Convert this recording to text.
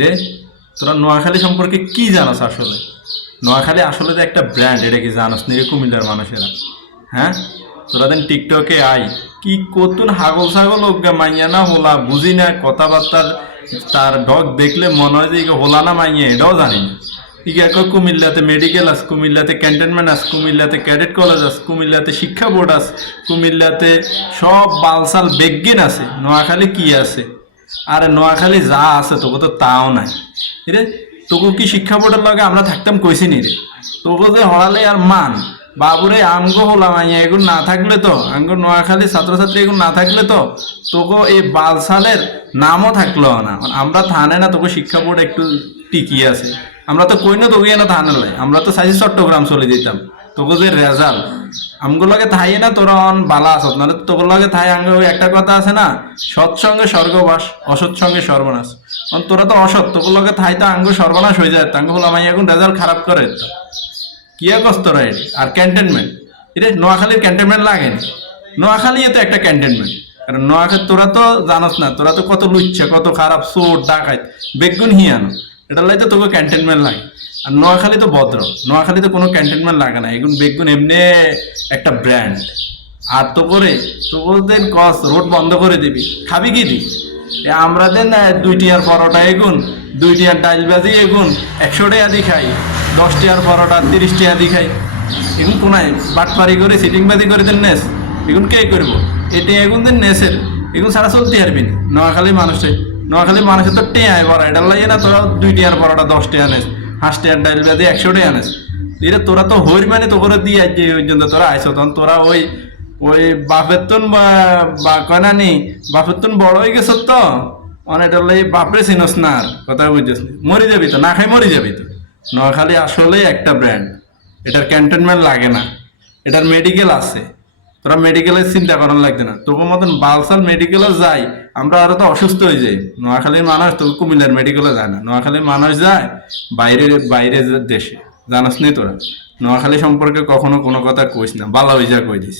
রে, তোরা নোয়াখালী সম্পর্কে কি জানোস আসলে? নোয়াখালী আসলে তো একটা ব্র্যান্ড, এটা কি জানোস নি রে কুমিল্লার মানুষেরা? হ্যাঁ, তোরা দেন টিকটকে আই কি কতুন হাগল ছাগল অজ্ঞা মাইয়া না হোলা বুঝি না কথাবার্তার, তার ডগ দেখলে মনে হয় যে ইকে হোলা না মাইয়া এটাও জানি না। ইকে কয় কুমিল্লাতে মেডিকেল আছে, কুমিল্লাতে ক্যান্টনমেন্ট আছে, কুমিল্লাতে ক্যাডেট কলেজ আছে, কুমিল্লাতে শিক্ষা বোর্ড আছে, কুমিল্লাতে সব বালসাল বেগিন আছে। নোয়াখালী কি আছে? আরে নোয়াখালী যা আছে তোকে তো তাও নাই রে। তোকে কি শিক্ষা বোর্ডের লগে আমরা থাকতাম কইছি নি রে? তোকে যে হরালে আর মান বাবুরে আমগো হলাম আইয়া এগুলো না থাকলে তো, আমগো নোয়াখালী ছাত্রছাত্রী এগুলো না থাকলে তো তোকে এই বালসালের নামও থাকলো না। আমরা থানে না তোকে শিক্ষা বোর্ড একটু টিকি আছে। আমরা তো কই না তোকে না থানে লাই, আমরা তো চাইছি চট্টগ্রাম চলে যেতাম। তোকে যে রেজাল্ট আমগুলো লগে থাই না, তোরা অন বালা আসত না তোর লগে থাই। আঙ্গ ওই একটা কথা আছে না, সৎসঙ্গে স্বর্গবাস, অসৎ সঙ্গে সর্বনাশ। তোরা তো অসৎ, তোর লগে থাই তো আঙ্গ সর্বনাশ হয়ে যায়। আঙ্গ হলো আমি এখন রেজাল্ট খারাপ করে দিত কি কষ্ট তোরা এটি। আর ক্যান্টনমেন্ট এটা নোয়াখালীর ক্যান্টনমেন্ট লাগেনি। নোয়াখালী তো একটা ক্যান্টনমেন্ট। কারণ নোয়াখালী তোরা তো জানাস না, তোরা তো কত লুচ্ছে, কত খারাপ চোর ডাকাত বেগুন হিয়ানো, এটা লাই তো তোকে ক্যান্টনমেন্ট লাগে। আর নোয়াখালী তো ভদ্র, নোয়াখালী তো কোনো ক্যান্টনমেন্ট লাগে না। এগুন বেগুন এমনি একটা ব্র্যান্ড। আর তো করে তোদের কস রোড বন্ধ করে দিবি, খাবি কি দি? আমরা দেন 2 টিয়ার পরোটা এগুন, 2 টিয়ার ডাইল বাজি এগুন 100 টাকা দি খাই, 10 টিয়ার পরোটা 30 টাকা দি খাই। এগুন কোনায় বাটপারি করে সিটিং বাজি করে দেন নেস, এগুন কে করবো? এটি এগুন দেন নেসের, এগুন সারা চলতে পারবি না। নোয়াখালী মানুষের তো টেয়ায় বড়, এটা লাগে না তোরা 2 টিয়ার পরোটা 10 টাকা নেস, 5 টিয়ার ডাইল বাজি 100 টাকা নেস। এটা তোরা তো হইর মানে তো করে দিয়ে যে পর্যন্ত তোরা আইসো, তখন তোরা ওই ওই বাপের তুন বা কয়না নি বাপের তুন বড় হয়ে গেছ তো অনেকটা লাই বাপরে চিনস না। আর কথা বুঝছিস, মরি যাবি তো, না খাই মরি যাবি তো। নোয়াখালী আসলে একটা ব্র্যান্ড। এটার ক্যান্টনমেন্ট লাগে না, এটার মেডিকেল আছে। তোরা মেডিকেলের চিন্তা করার লাগবে না। তোকে মতন বালসাল মেডিকেলে যাই আমরা, আরো তো অসুস্থ হয়ে যাই। নোয়াখালীর মানুষ তো কুমিল্লার মেডিকেলে যায় না, নোয়াখালীর মানুষ যায় বাইরে বাইরে দেশে। জানাস নি তোরা? নোয়াখালী সম্পর্কে কখনো কোনো কথা কইস না, বালা হয়ে যা কই দিস।